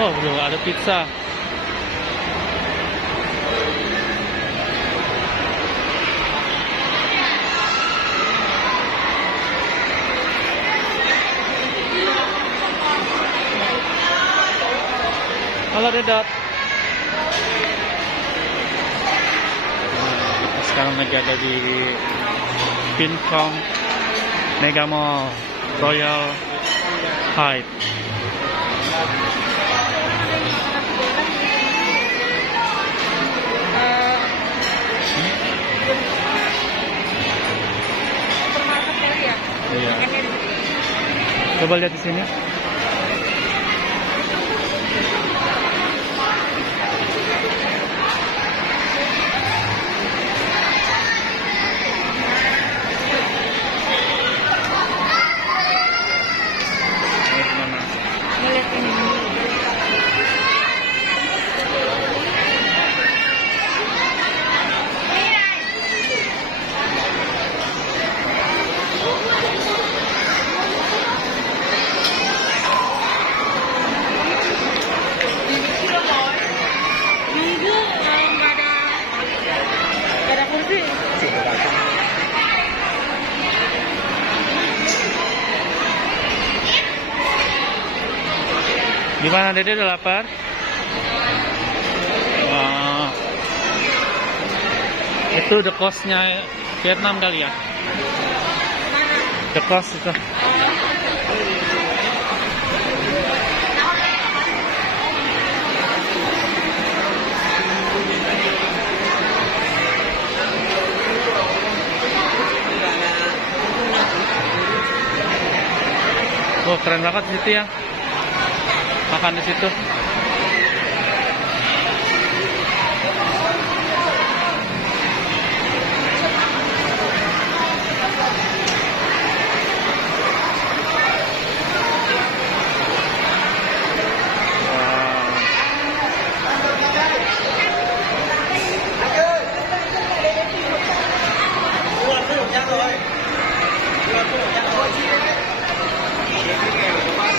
Oh, bro, ada pizza. Halo Dedot. Kita sekarang lagi ada di Pincong Mega Mall Royal Heights. Iya. Coba lihat di sini. Gimana Dede, udah lapar? Wah. Itu the cost-nya Vietnam kali ya? The cost itu. Oh, keren banget di situ ya. Makan di situ.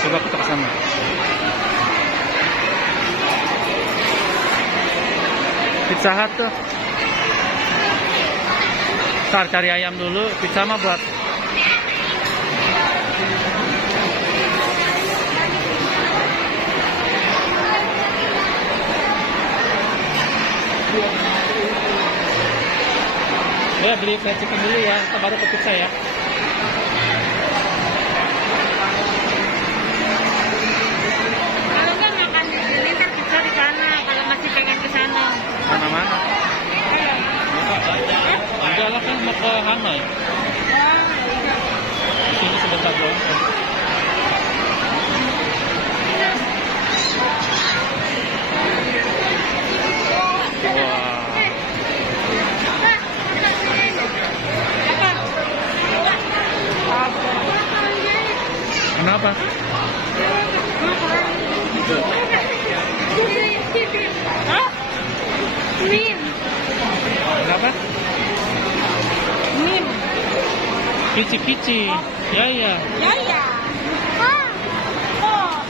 Coba kita ke sana. Pizza Hut tuh. Ntar cari ayam dulu, pizza mah buat. Ya, beli fried chicken dulu ya, kita baru ke pizza ya. Kalau nggak makan di sini kan pizza di sana. Kalau masih pengen ke sana. Mana-mana? Enggak lah, kan mau ke Hanoi. Di sini sebentar doang. Kenapa? Hah? Min. Kenapa? Min. Pici-pici. Ya, ya. Ya ya. Ah. Oh.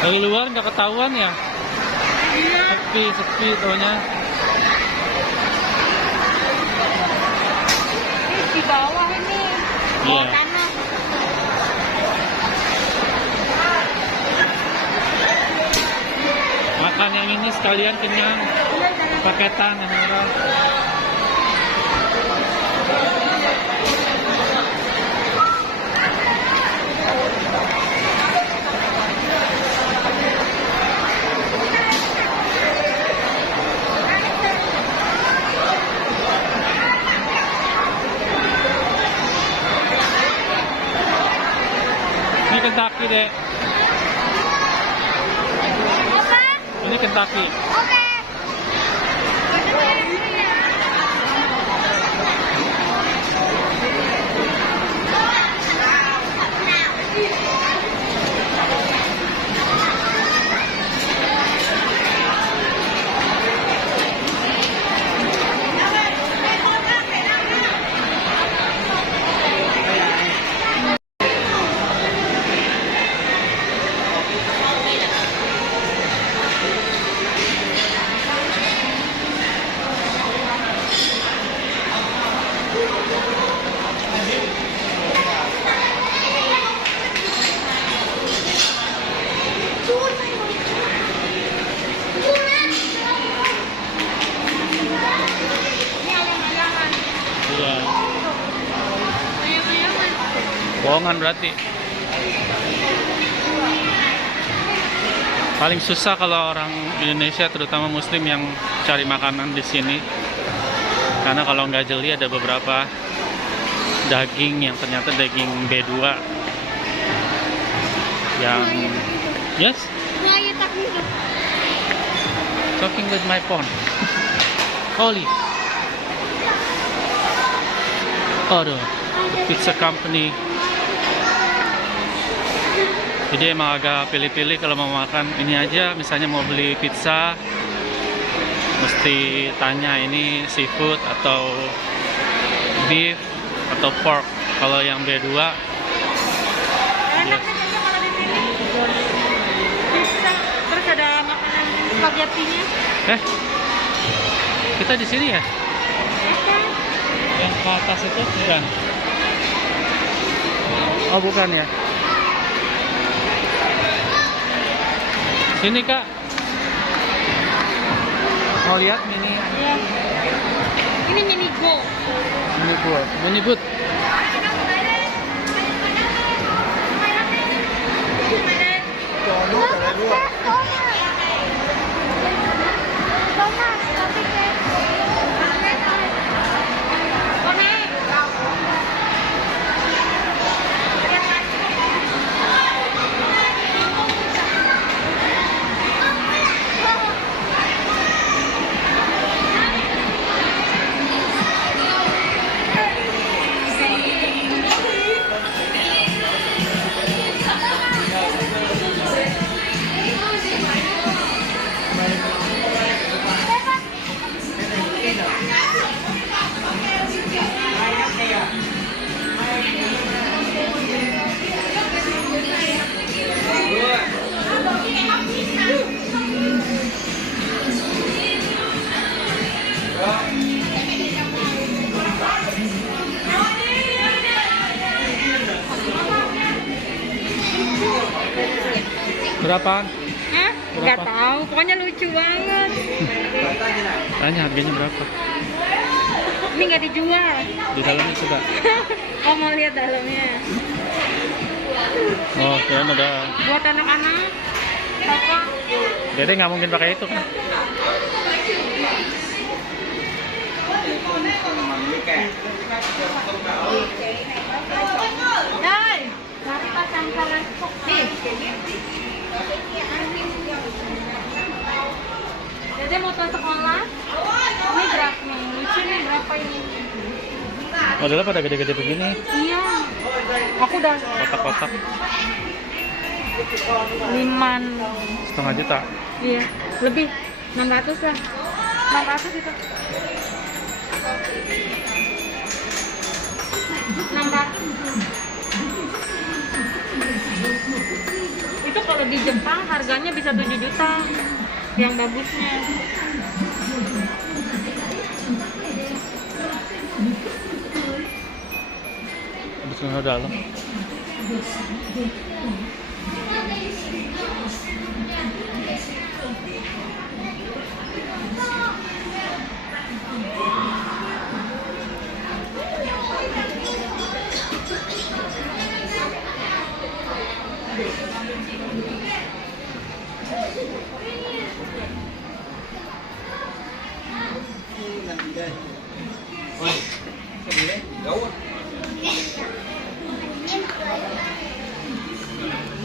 Dari luar nggak ketahuan ya? Iya. Sepi taunya. Ini di bawah ini. Bawah Iya. tanah. Makan yang ini sekalian kenyang. Paketan yang murah. Ini Kentucky deh. Apa? Ini Kentucky. Oke. Iya. Ayam-ayaman. Bohongan berarti. Paling susah kalau orang Indonesia, terutama Muslim yang cari makanan di sini. Karena kalau nggak jeli ada beberapa daging yang ternyata daging B2 yang yes, Nah, iya tak gitu. talking with my phone. Holy. Aduh, pizza company. Jadi emang agak pilih-pilih kalau mau makan ini aja. Misalnya mau beli pizza, mesti tanya ini seafood atau beef atau pork. Kalau yang B2, Enak Yes. kan juga kalau di sini. Pizza, terus ada makanan spaghettinya. kita di sini ya? Apa? Yang ke atas itu bukan? Oh bukan ya? Sini kak. Mau lihat mini Iya. Ini mini go. mini boot. Berapaan? Hah? Nggak tahu, pokoknya lucu banget. Tanya harganya berapa? Ini nggak dijual. Di dalamnya sudah. Oh, mau lihat dalamnya. Oh, keren ada. Buat anak-anak. Apa? Dede nggak mungkin pakai itu kan? Hai, mari pasang saran stok. Dede mau ke sekolah? Ini berapa nih? Lucu nih, berapa ini? Modelnya pada gede-gede begini, Iya. Aku udah kotak-kotak 5. setengah juta. Iya, lebih 600 lah. 600 itu. 600. Itu kalau di Jepang harganya bisa 7 juta yang bagusnya. Di sana dalam.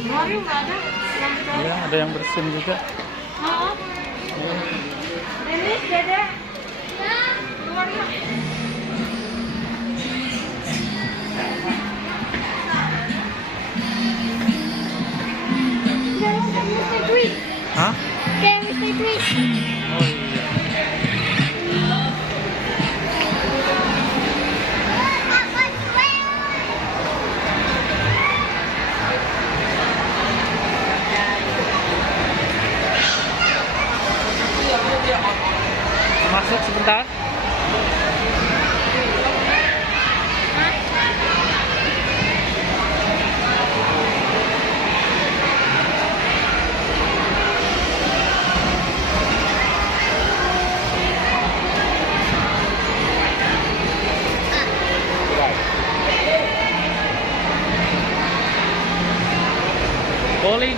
Baru nggak ada. Ya, ada yang bersin juga. Oh. Ini dede. Keluar yuk. Hah? Kayak Mr. Chris. Oh iya. Masuk sebentar. Bowling.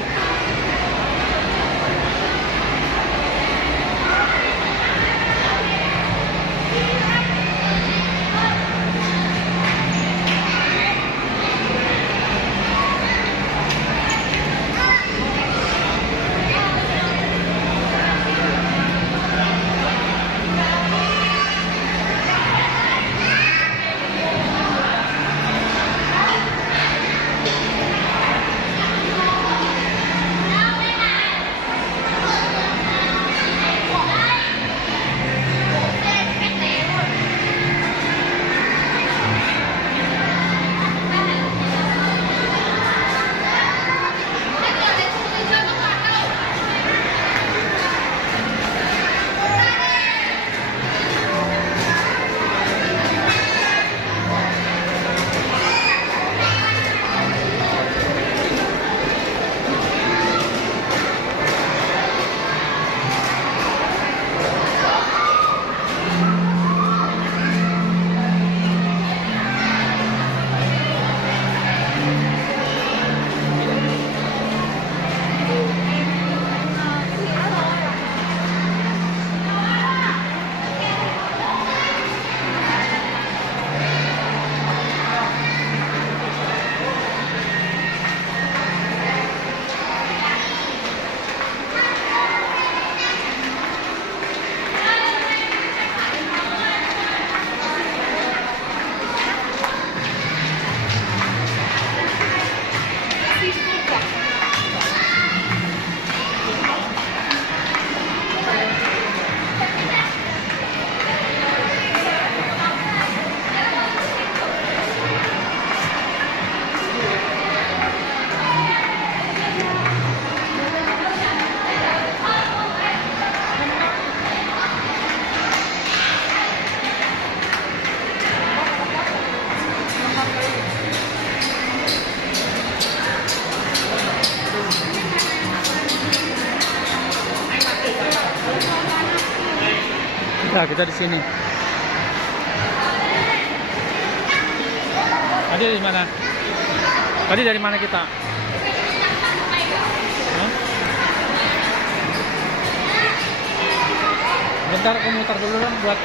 Nah, kita di sini. Tadi dari mana? Tadi dari mana kita? Hah? Bentar, aku mutar dulu kan buat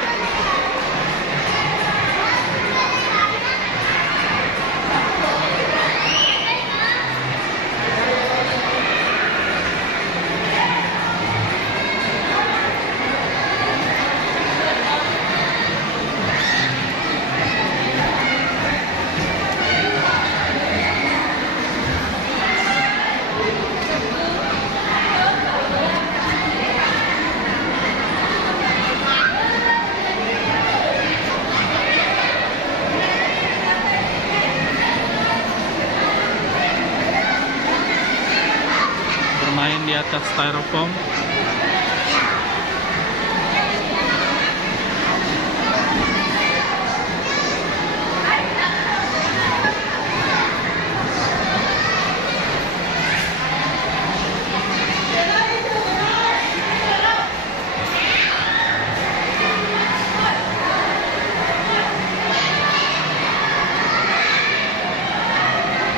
main di atas styrofoam.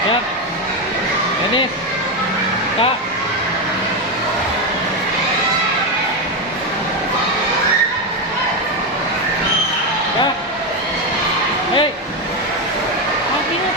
Ya, ini Kak. Kak. Hei. Akhirnya.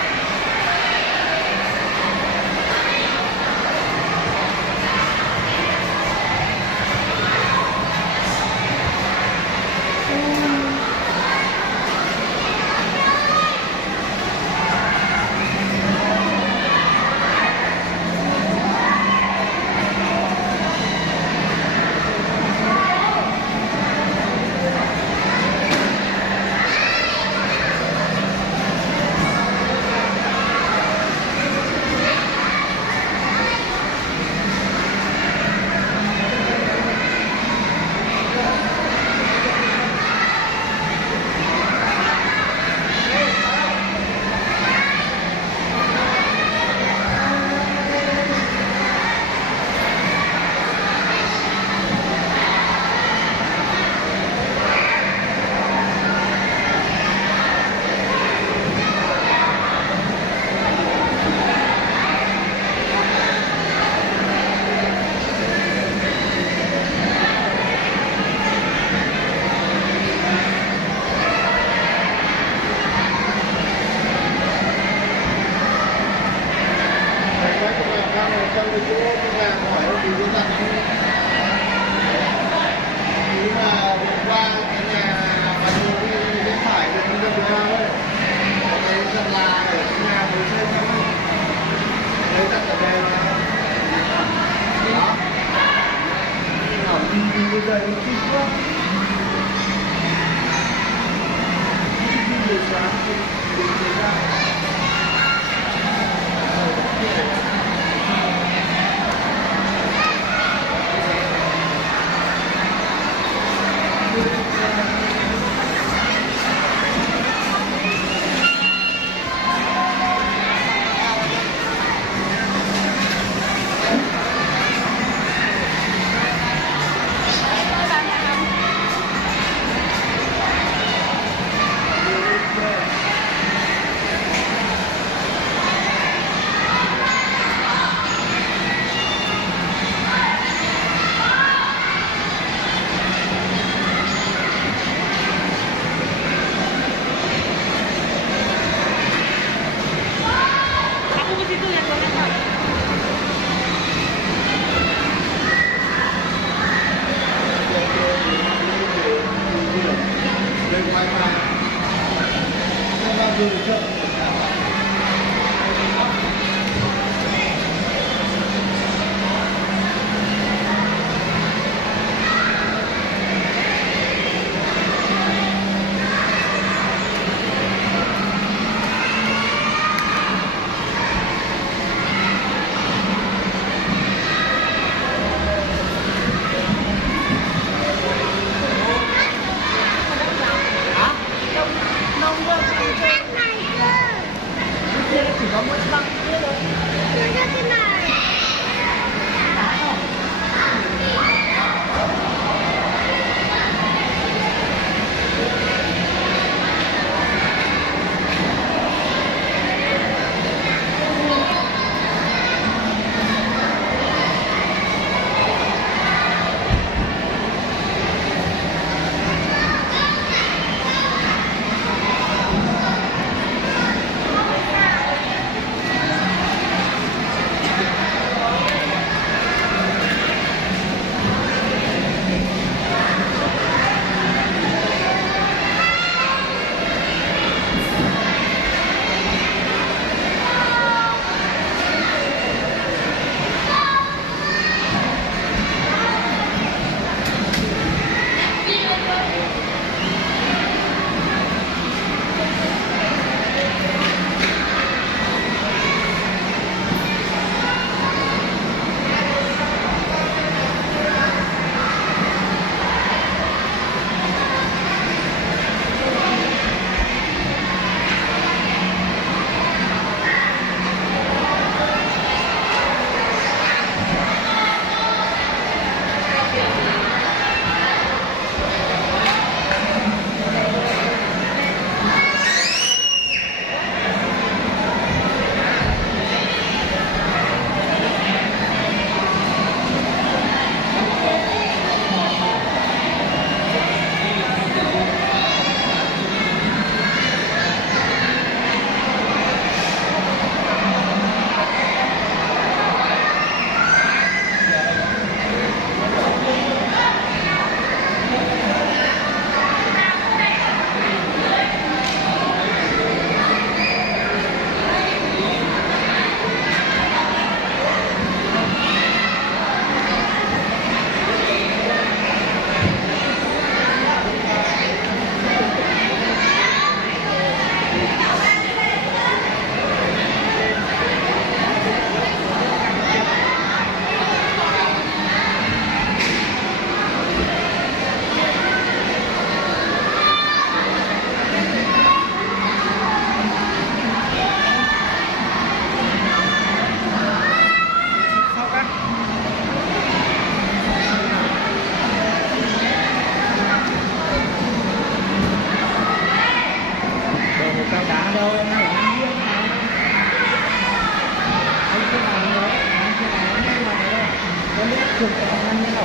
trường tiểu học Nam Nhân đâu?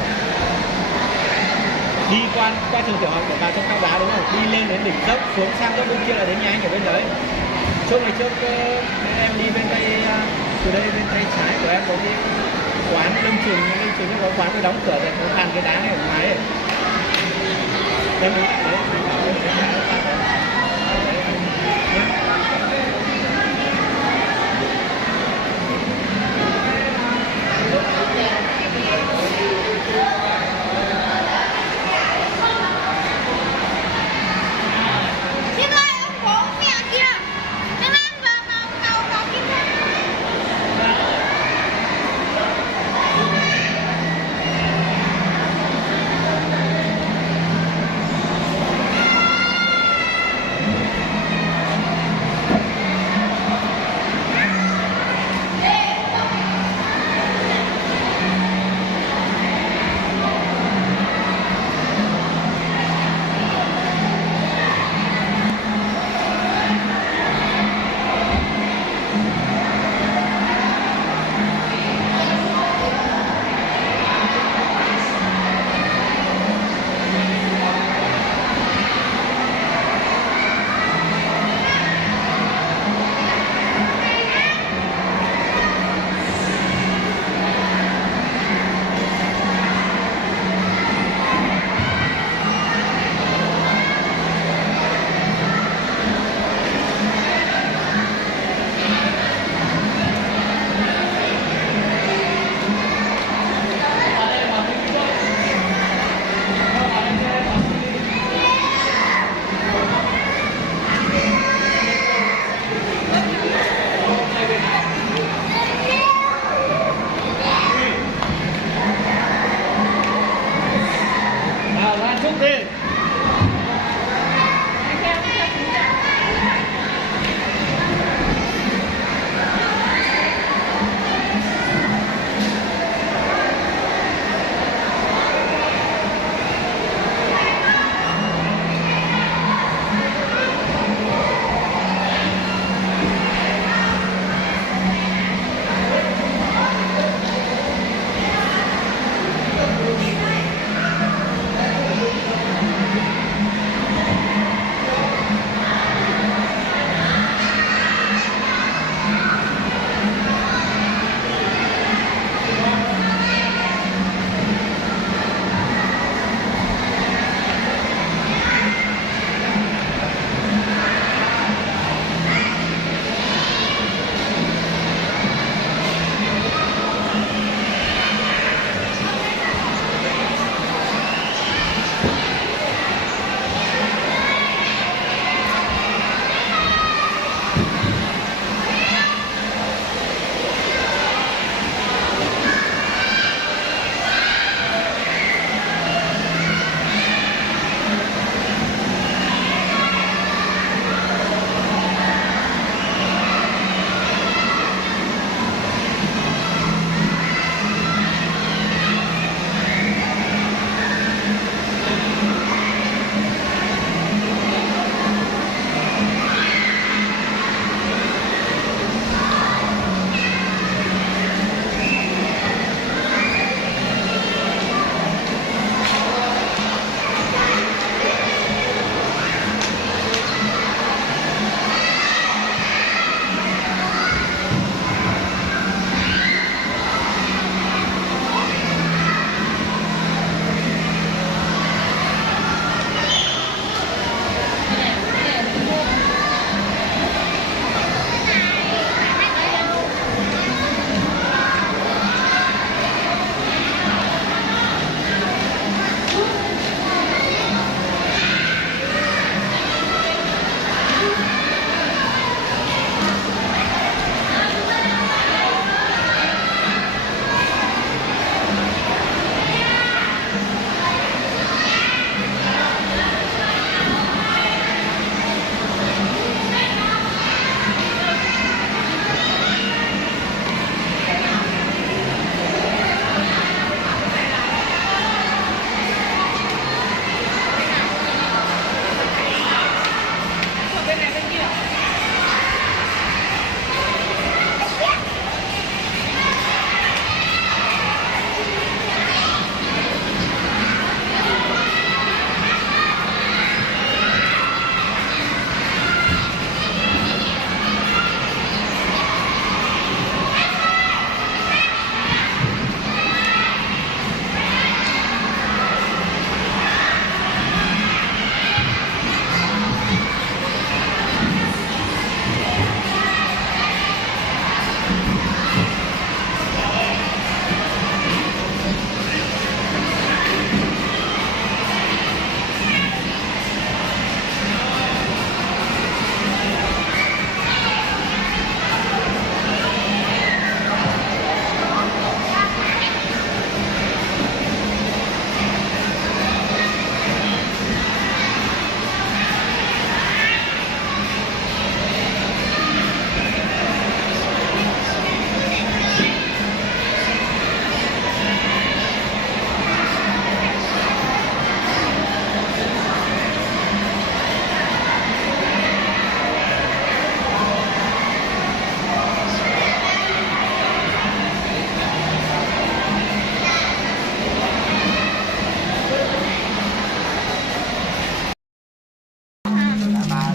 Đi qua trường tiểu học của bà trong Cao Đá đúng không? Đi lên đến đỉnh dốc xuống sang dốc bên kia là đến nhà anh ở bên đấy. Chỗ ngày trước em đi bên tay từ đây bên tay trái của em có cái quán lưng chừng có quán cái đóng cửa rồi có bàn cái đá này ở ngoài ấy. Đấy, Chị ơi, ông bố ông mẹ kia đang vào kim thang.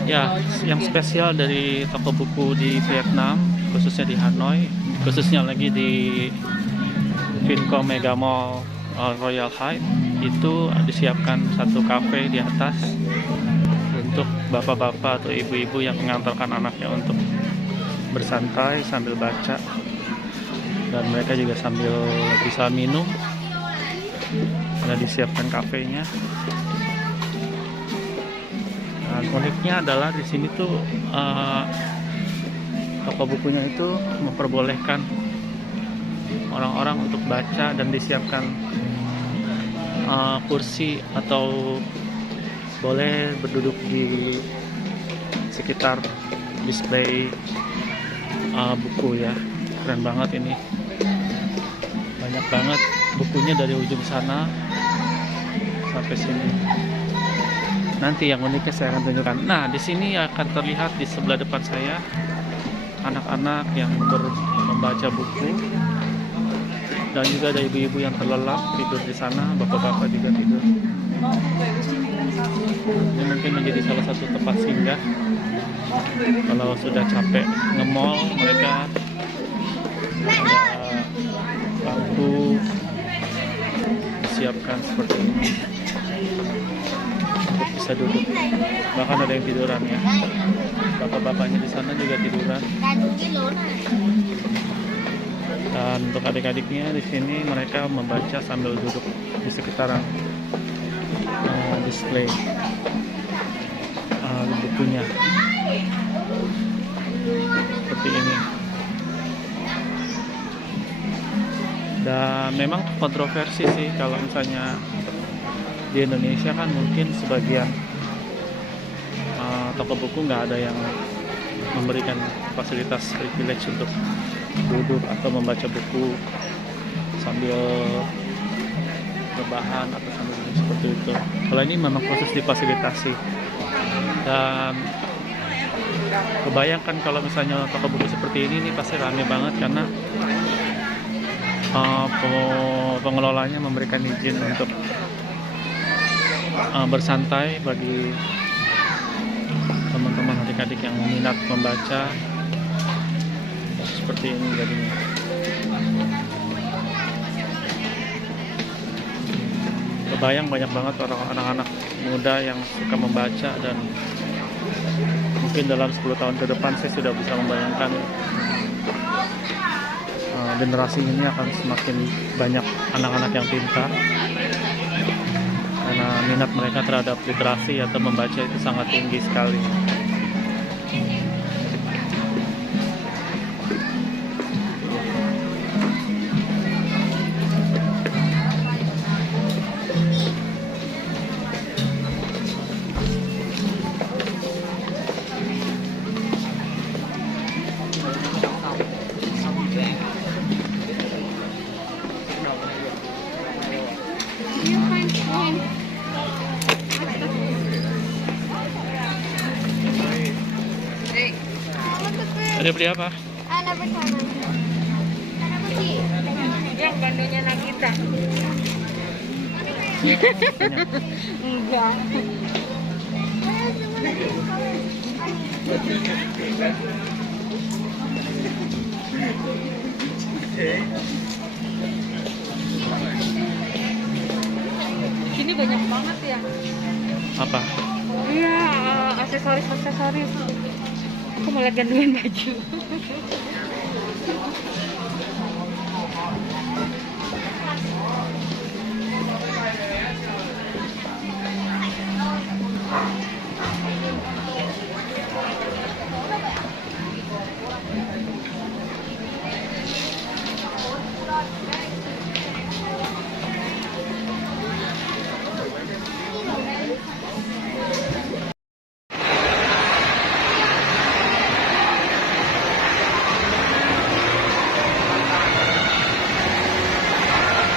Ya, yang spesial dari toko buku di Vietnam, khususnya di Hanoi, khususnya lagi di Vincom Mega Mall Royal Heights, itu disiapkan satu cafe di atas untuk bapak-bapak atau ibu-ibu yang mengantarkan anaknya untuk bersantai sambil baca, dan mereka juga sambil bisa minum. Ada disiapkan kafenya. Dan uniknya adalah di sini tuh toko bukunya itu memperbolehkan orang-orang untuk baca, dan disiapkan kursi atau boleh berduduk di sekitar display buku ya. Keren banget ini, banyak banget bukunya dari ujung sana sampai sini. Nanti yang uniknya saya akan tunjukkan. Nah, di sini akan terlihat di sebelah depan saya anak-anak yang membaca buku, dan juga ada ibu-ibu yang terlelap tidur di sana, bapak-bapak juga tidur. Ini mungkin menjadi salah satu tempat singgah kalau sudah capek nge-mall. Mereka ada bangku disiapkan seperti ini untuk bisa duduk. Bahkan ada yang tiduran ya. Bapak-bapaknya di sana juga tiduran. Dan untuk adik-adiknya di sini mereka membaca sambil duduk di sekitaran display bukunya seperti ini. Dan memang kontroversi sih kalau misalnya di Indonesia kan mungkin sebagian toko buku nggak ada yang memberikan fasilitas privilege untuk duduk atau membaca buku sambil rebahan atau sambil duduk seperti itu. Kalau ini memang khusus difasilitasi. Dan kebayangkan kalau misalnya toko buku seperti ini pasti rame banget, karena pengelolanya memberikan izin untuk bersantai bagi teman-teman adik-adik yang minat membaca. Seperti ini jadinya. Kebayang banyak banget orang anak-anak muda yang suka membaca, dan mungkin dalam 10 tahun ke depan saya sudah bisa membayangkan generasi ini akan semakin banyak anak-anak yang pintar, karena minat mereka terhadap literasi atau membaca itu sangat tinggi sekali. Ada beli apa? Yang bandonya Nagita. Enggak. Sini banyak banget ya. Apa? Iya, aksesoris. Aku mau lihat gantungan baju.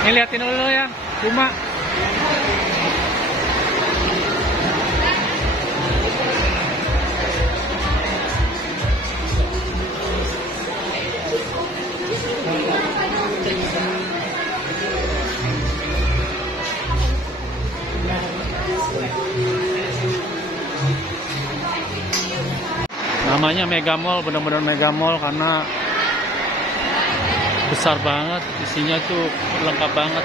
Ini liatin dulu ya, rumah. namanya Mega Mall, benar-benar Mega Mall karena besar banget, isinya tuh lengkap banget.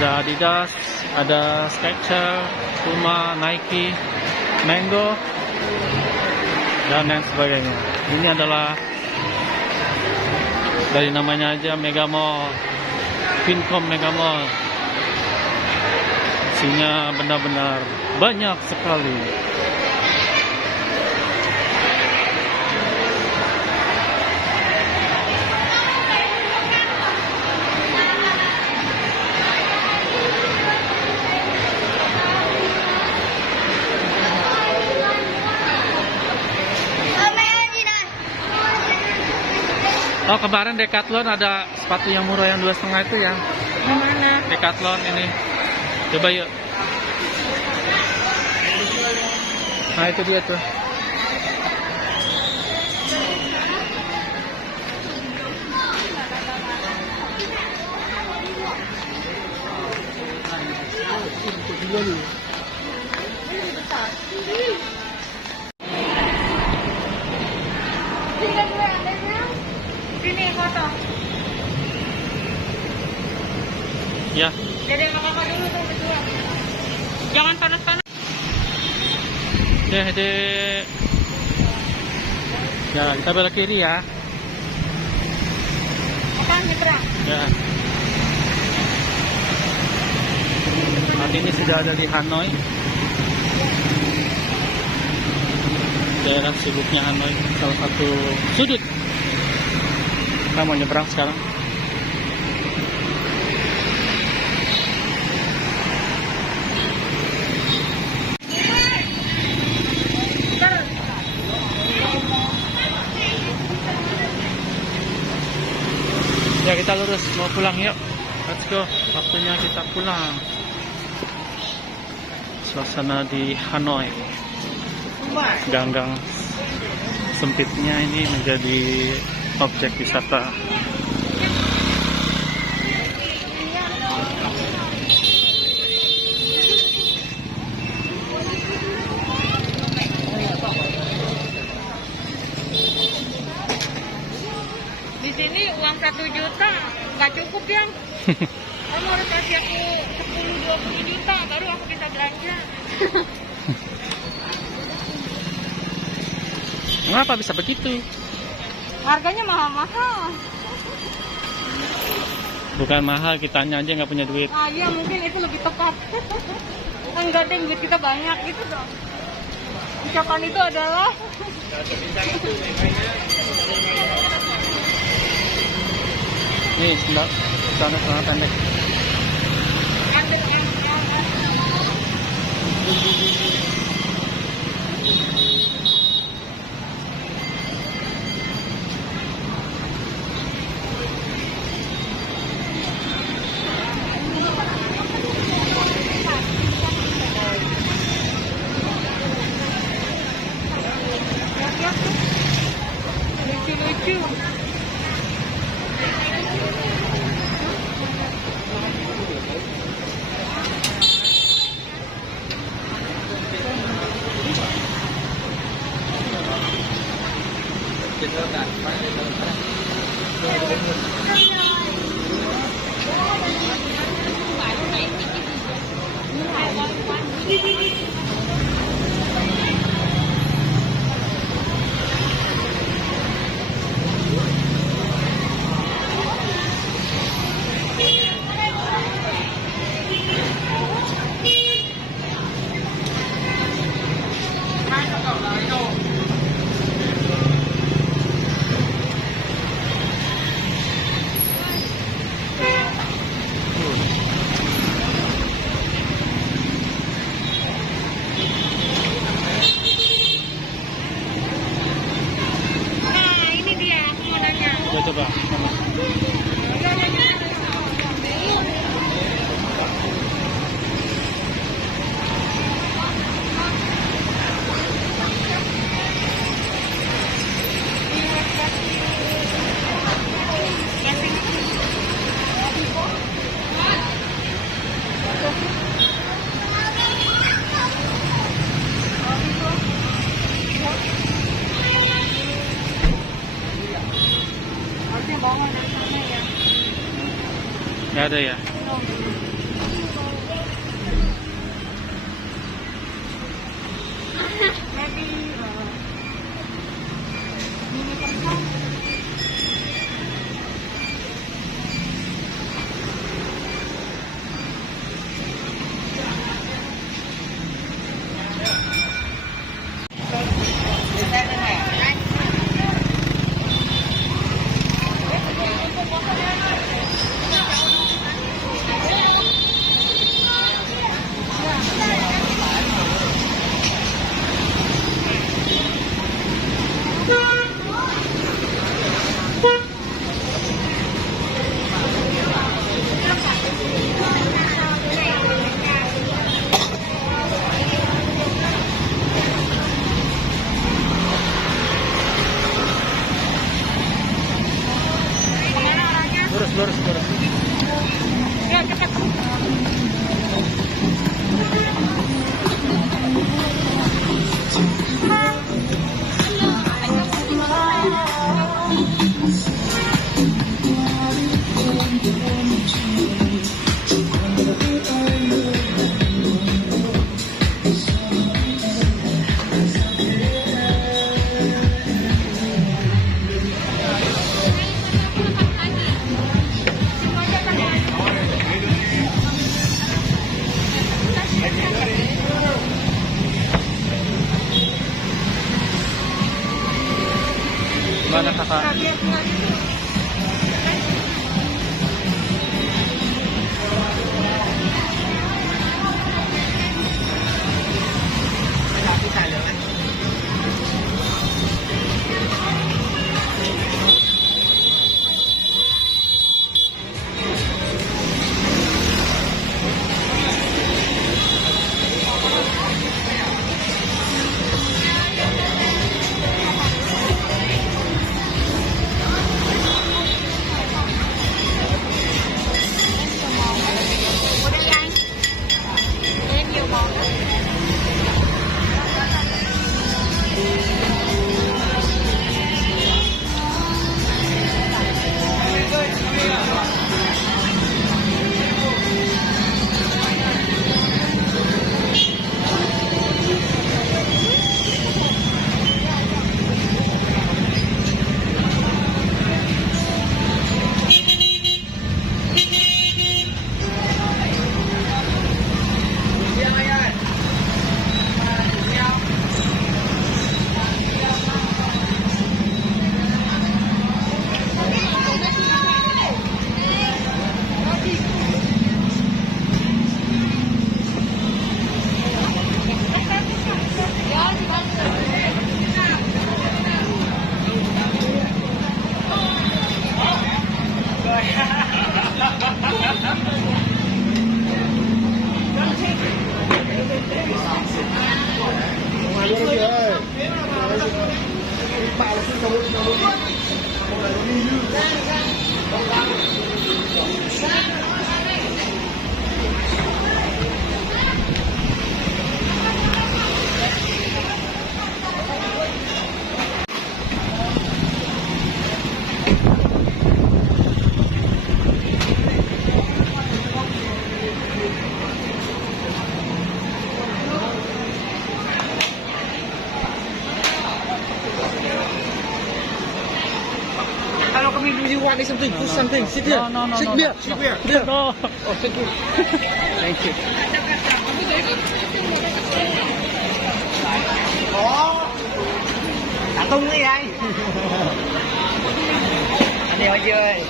Ada Adidas, ada Skechers, Puma, Nike, Mango, dan lain sebagainya. Ini adalah dari namanya aja Mega Mall, Vincom Mega Mall. Isinya benar-benar banyak sekali. Oh, kemarin Decathlon ada sepatu yang murah yang 2,5 itu ya. Gimana? Decathlon ini. Coba yuk. Nah, itu dia tuh. Sini foto. Ya. Jadi sama kakak dulu tuh berdua. Jangan panas-panas. Dek. Ya, kita belok kiri ya. Apa nyebrang? Ya. Saat ini sudah ada di Hanoi. Daerah sibuknya Hanoi, salah satu sudut. Kita mau nyebrang sekarang. Ya, kita lurus mau pulang yuk. Let's go. Waktunya kita pulang. Suasana di Hanoi. Ganggang sempitnya ini menjadi objek wisata. Di sini uang 1 juta nggak cukup ya. Kamu harus kasih aku 10-20 juta baru aku bisa belanja. Mengapa bisa begitu? Harganya mahal-mahal. Bukan mahal, kitanya aja nggak punya duit. Ah iya, mungkin itu lebih tepat. Enggak deh, duit kita banyak gitu dong. Ucapan itu adalah Nih, sana pendek. ambil yang lucu-lucu. Nggak ada ya? Maybe mini kentang. Lurus. Ya, cepat. Mana kakak? Udah yang ini nhiều món. Hello, come in. Do you want something? Put something. Sit here. No. Sit here. Sit here. Here. No. Oh, thank you. Thank you. Có. Đã tung đi anh. Anh đeo chưa ơi?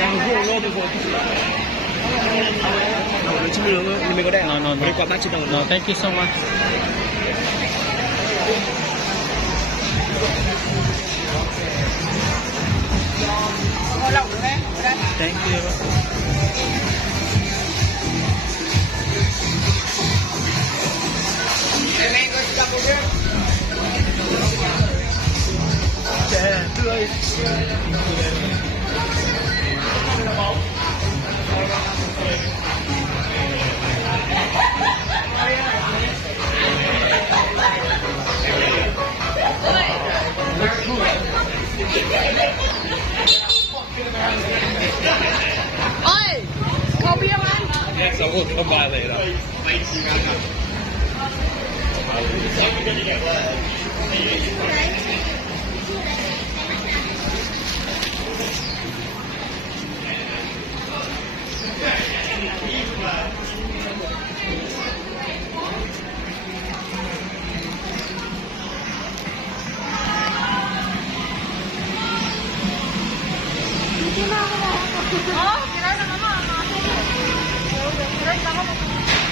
Yang vô lô được rồi. Chim nướng mình có đèn. No. Đây quả bát chim nướng. No, thank you so much. Thank you. Chè tươi. Sahur kembali dong. Oh, kirain sama mama. Ya udah, kirain sama mama.